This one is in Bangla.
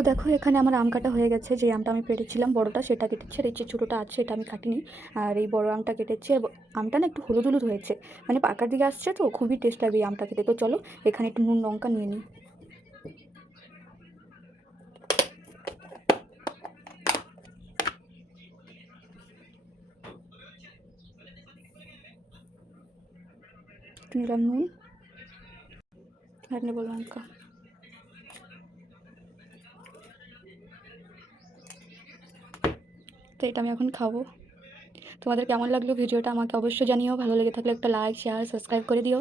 তো দেখো এখানে আমার আম কাটা হয়ে গেছে। যে আমটা আমি পেড়েছিলাম বড়টা সেটা কেটেছি, আর এই যে ছোটোটা আছে এটা আমি কাটিনি। আর এই বড় আমটা কেটেছি। আমটা না একটু হলুদ হলুদ হয়েছে, মানে পাকার দিকে আসছে, তো খুবই টেস্ট লাগবে এই আমটা খেতে। তো চলো এখানে একটু নুন লঙ্কা নিয়ে নিই। নিলাম নুন আর নেবো লঙ্কা। তো এটা আমি এখন খাবো। তোমাদের কেমন লাগলো ভিডিওটা আমাকে অবশ্যই জানিও। ভালো লেগে থাকলে একটা লাইক শেয়ার সাবস্ক্রাইব করে দিও।